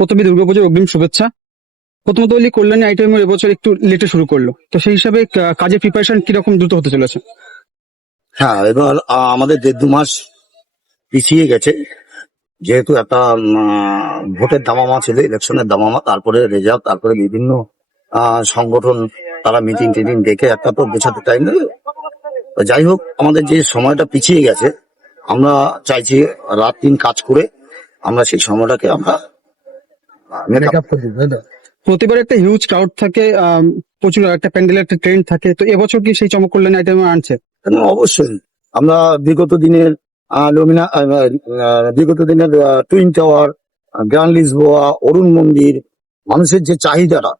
প্রথমে দুর্গাপুজোর অগ্রিম শুভেচ্ছা। প্রথমত বলি কল্যাণী আইটেম এবছর একটু লেটে শুরু করলো, তো সেই হিসাবে কাজের প্রিপারেশন কিরকম দ্রুত হতে চলেছে? হ্যাঁ, এবার আমাদের 1.5-2 মাস পিছিয়ে গেছে, যেহেতু একটা ভোটের দামামা ছিল, ইলেকশনের দামামা, তারপরে রেজাল্ট, তারপরে বিভিন্ন সংগঠন তারা মিটিং টিটিং ডেকে একটা তো গোছাতে টাইম নেই। তো যাই হোক, আমাদের যে সময়টা পিছিয়ে গেছে, আমরা চাইছি রাত দিন কাজ করে আমরা সেই সময়টাকে আমরা মেকআপ মেকআপ করে দিন, তাই তো? প্রতিবার একটা হিউজ ক্রাউড থাকে, প্রচুর একটা প্যান্ডেলের একটা ট্রেন্ড থাকে, তো এবছর কি সেই চমক কল্যাণী আইটেম আনছে? অবশ্যই আমরা বিগত দিনের টুইন টাওয়ার, গ্র্যান্ড লিসবোয়া, অরুণ মন্দির, মানুষের যে চাহিদাটা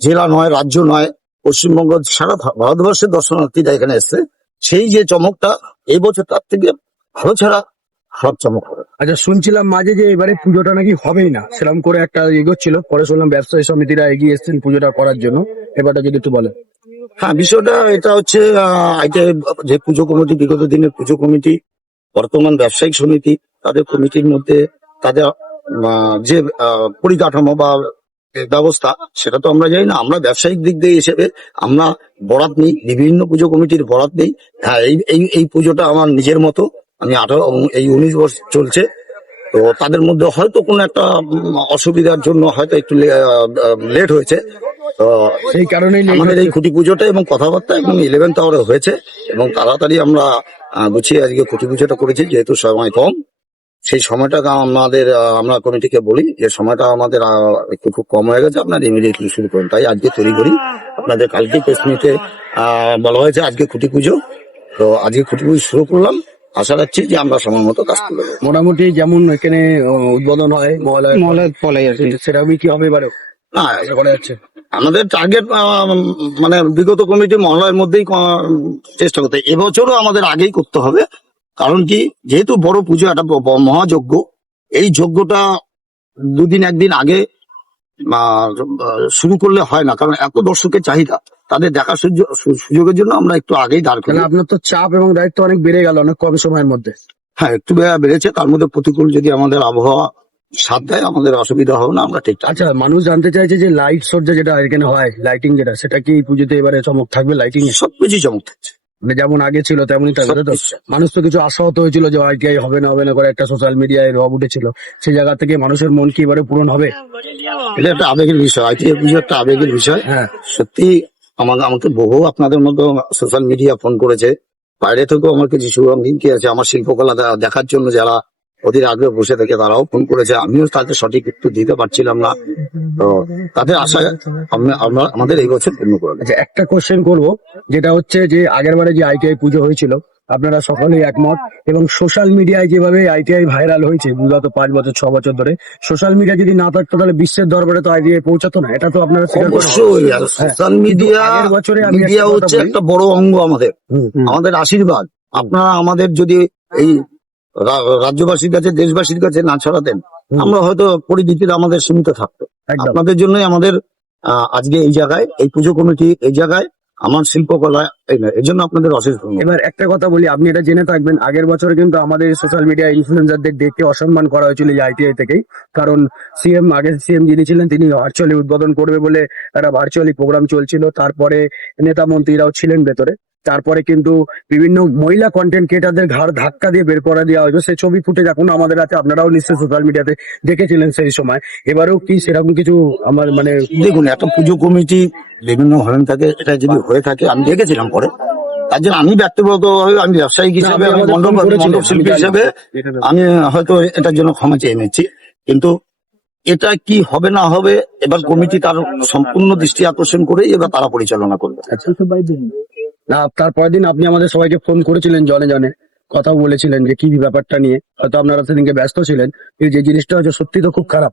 জেলা নয়, রাজ্য নয়, পশ্চিমবঙ্গ সারা ভারতবর্ষের দর্শনার্থীরা এখানে এসছে, সেই যে চমকটা এই বছর তার থেকে ভালো ছাড়া সব চমক হবে। আচ্ছা, শুনছিলাম মাঝে যে এবারে পুজোটা নাকি হবেই না, সেরকম করে একটা এগোচ্ছিল, পরে শুনলাম ব্যবসায়ী সমিতিরা এগিয়ে এসেছেন পুজোটা করার জন্য। এবারটা যদি একটু বলেন। হ্যাঁ, বিষয়টা এটা হচ্ছে যে পুজো কমিটি, বিগত দিনের পুজো কমিটি, বর্তমান ব্যবসায়িক সমিতি, তাদের কমিটির মধ্যে তাদের যে পরিকাঠামো বা ব্যবস্থা, সেটা তো আমরা জানি না। আমরা ব্যবসায়িক দিক দিয়ে হিসেবে আমরা বরাত নিই, বিভিন্ন পুজো কমিটির বরাত নিই। হ্যাঁ, এই পুজোটা আমার নিজের মতো, আমি 19 বছর চলছে। তো তাদের মধ্যে হয়তো কোনো একটা অসুবিধার জন্য হয়তো একটু লেট হয়েছে। তো সেই কারণেই আমাদের এই খুঁটি পুজোটা এবং কথাবার্তা এবং 11th আওয়ারে হয়েছে, এবং তাড়াতাড়ি আমরা গুছিয়ে আজকে খুঁটি পুজোটা করেছি, যেহেতু সময় কম। সেই সময়টা আমরা কমিটিকে বলি যে সময়টা আমাদের একটু খুব কম হয়ে গেছে, আপনার ইমিডিয়েটলি শুরু করুন। তাই আজকে তৈরি করি। আপনাদের কালকে প্রেস মিটে বলা হয়েছে আজকে খুঁটি পুজো, তো আজকে খুঁটি পুজো শুরু করলাম। আশা রাখছি যে আমরা সময় মতো কাজ করবো। মোটামুটি যেমন এখানে উদ্বোধন হয় মহলায় বলাই আর কি। সেরকমই কি হবে এবারে না, আশা করা যাচ্ছে? আমাদের টার্গেট মানে বিগত কমিটি মহলার মধ্যেই চেষ্টা করতে, এবছরও আমাদের আগেই করতে হবে। কারণ কি, যেহেতু বড় পুজো, একটা মহাযজ্ঞ, এই যজ্ঞটা দুদিন একদিন আগে শুরু করলে হয় না, কারণ এত দর্শকের চাহিদা, তাদের দেখার সুযোগের জন্য আমরা একটু আগেই দাঁড় করি। তাহলে আপনার তো চাপ এবং দায়িত্ব অনেক বেড়ে গেল অনেক কম সময়ের মধ্যে। হ্যাঁ, একটু বেড়েছে, তার মধ্যে প্রতিকূল যদি আমাদের আবহাওয়া সাথ দেয় আমাদের অসুবিধা হবে না, আমরা ঠিকঠাক। আচ্ছা, মানুষ জানতে চাইছে যে লাইট সজ্জা যেটা এখানে হয়, লাইটিং যেটা, সেটা কি এই পুজোতে এবারে চমক থাকবে লাইটিং এ? সবকিছুই চমক থাকছে। মানে যেমন আগে ছিল তেমনই থাকবে, তাই তো? মানুষ তো কিছু আশাহত হয়েছিল যে আইটিআই হবে না হবে না করে, একটা সোশ্যাল মিডিয়ায় রব উঠেছিল, সেই জায়গা থেকে মানুষের মন কি এবারে পূরণ হবে? এটা একটা আবেগের বিষয়, আইটিআই পুজো একটা আবেগের বিষয়। হ্যাঁ, সত্যি আমাকে বহু আপনাদের মতো সোশ্যাল মিডিয়া ফোন করেছে, বাইরে থেকেও আমার কিছু লিঙ্কে আছে আমার শিল্পকলা দেখার জন্য, যারা অধীর আগ্রহে বসে থাকে তারাও ফোন করেছে। আমিও তাদের সঠিক উত্তর দিতে পারছিলাম না, তো তাদের আশা আমাদের এই বছর পূর্ণ করবে। আচ্ছা, একটা কোশ্চেন করবো, যেটা হচ্ছে যে আগের বারে যে আইটিআই পুজো হয়েছিল, আপনারা সকলেই একমত, এবং সোশ্যাল মিডিয়ায় যেভাবে আইটিআই ভাইরাল হয়েছে বিগত 5 বছর 6 বছর ধরে, সোশ্যাল মিডিয়া যদি না থাকতো তাহলে বিশ্বের দরবারে তো আইটিআই পৌঁছাতো না, এটা তো আপনারা স্বীকার করেন। অবশ্যই সোশ্যাল মিডিয়া আগের বছরে আমি মিডিয়া একটা কথা হচ্ছে বলি। একটা বড় অঙ্গ আমাদের আশীর্বাদ। আপনারা আমাদের যদি এই রাজ্যবাসীর কাছে, দেশবাসীর কাছে না ছড়াতেন, আমরা হয়তো পরিধিটা আমাদের সীমিত থাকতো। একদম। আপনাদের জন্যই আমাদের আজকে এই জায়গায়, এই পুজো কমিটি এই জায়গায়, আমার শিল্পকলা এই জন্য আপনাদের অশেষ ধন্যবাদ। এবার একটা কথা বলি, আপনি এটা জেনে থাকবেন, আগের বছরে কিন্তু আমাদের সোশ্যাল মিডিয়া ইনফ্লুয়েন্সারদের ডেকে অসম্মান করা হয়েছিল এই আইটিআই থেকেই। কারণ আগের সিএম যিনি ছিলেন তিনি ভার্চুয়ালি উদ্বোধন করবে বলে একটা ভার্চুয়ালি প্রোগ্রাম চলছিল, তারপরে নেতা মন্ত্রীরাও ছিলেন ভেতরে, তারপরে কিন্তু বিভিন্ন মহিলা কন্টেন্ট ক্রিয়েটারদের ঘাড় ধাক্কা দিয়ে বের করে দেওয়া হয়েছে। সেই ছবি ফুটেজ এখন আমাদের আছে, আপনারাও নিশ্চয়ই সোশ্যাল মিডিয়াতে দেখেছিলেন সেই সময়। এবারেও কি সেরকম কিছু আমার মানে দেখুন, একটা পুজো কমিটি বিভিন্ন হরেন থাকে, এটা যদি হয়ে থাকে আমি দেখেছিলাম পরে, তার জন্য আমি ব্যক্তিগতভাবে, আমি ব্যবসায়িক হিসেবে, আমি মণ্ডপ শিল্পী হিসেবে আমি হয়তো এটার জন্য ক্ষমা চেয়ে নিচ্ছি। কিন্তু এটা কি হবে না হবে, এবার কমিটি তার সম্পূর্ণ দৃষ্টি আকর্ষণ করে এবার তারা পরিচালনা করবে। না, তারপরের দিন আপনি আমাদের সবাইকে ফোন করেছিলেন, জনে জনে কথা বলেছিলেন যে কি ব্যাপারটা নিয়ে, হয়তো আপনারা সেদিনকে ব্যস্ত ছিলেন, এই যে জিনিসটা হচ্ছে সত্যি তো খুব খারাপ।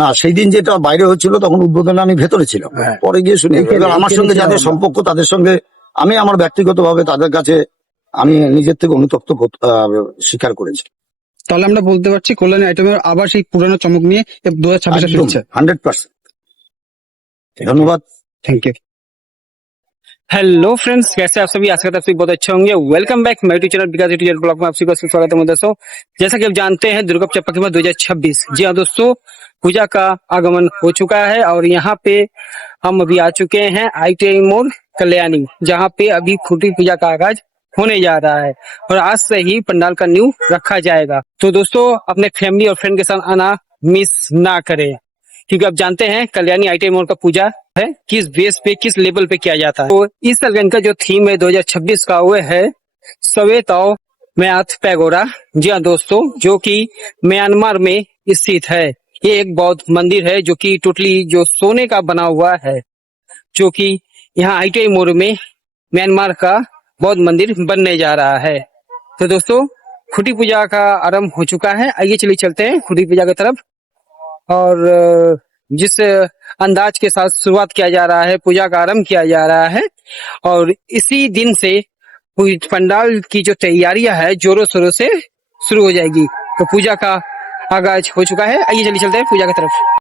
না, সেই দিন যেটা বাইরে হচ্ছিল তখন উদ্বোধনে আমি ভেতরে ছিলাম, হ্যাঁ। পরে গিয়ে শুনি। এবার আমার সঙ্গে যাদের সম্পর্ক, তাদের সঙ্গে আমি আমার ব্যক্তিগতভাবে তাদের কাছে আমি নিজের থেকে অনুতপ্ত স্বীকার করেছি। তাহলে আমরা বলতে পারছি কল্যাণী আইটেমের আবার সেই পুরানো চমক নিয়ে 2026 ফিরছে। 100%। ধন্যবাদ। Thank you. हेलो फ्रेंड्स, कैसे आप सभी? आशा करता हूं आप सभी बहुत अच्छे होंगे। Welcome back my YouTube channel Vikas YouTube blog में आप सभी का स्वागत है दोस्तों। जैसा कि आप जानते हैं, दुर्गा पूजा पक्ष 2026, जी हाँ दोस्तों, पूजा का आगमन हो चुका है और यहाँ पे हम अभी आ चुके हैं ITI मोड़ कल्याणी, जहाँ पे अभी खुटी पूजा का आगाज होने जा रहा है और आज से ही पंडाल का न्यू रखा जाएगा। तो दोस्तों, अपने फैमिली और फ्रेंड के साथ आना मिस ना करें, क्योंकि आप जानते हैं कल्याणी ITI मोड़ का पूजा है किस बेस पे, किस लेवल पे किया जाता है। तो इस साल का इनका जो थीम है 2026 का, वो है सवेताओ म्याथ पैगोडा। जी हाँ दोस्तों, जो कि म्यांमार में स्थित है। ये एक बौद्ध मंदिर है जो कि टोटली जो सोने का बना हुआ है, जो कि यहाँ ITI मोड़ में म्यांमार का बौद्ध मंदिर बनने जा रहा है। तो दोस्तों, खुटी पूजा का आरंभ हो चुका है। आइए चलिए चलते हैं खुटी पूजा की तरफ। और जिस अंदाज के साथ शुरुआत किया जा रहा है, पूजा का आरंभ किया जा रहा है, और इसी दिन से पंडाल की जो तैयारियां है जोरों शोरों से शुरू हो जाएगी। तो पूजा का आगाज हो चुका है। आइए चलिए चलते हैं पूजा की तरफ।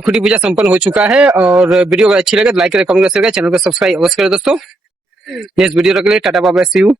खुटी पूजा संपन्न हो चुका है और वीडियो अगर अच्छी लगे तो लाइक करें, कमेंट करें, चैनल को सब्सक्राइब अवश्य करें दोस्तों। नेक्स्ट वीडियो के लिए tata bye bye, see you.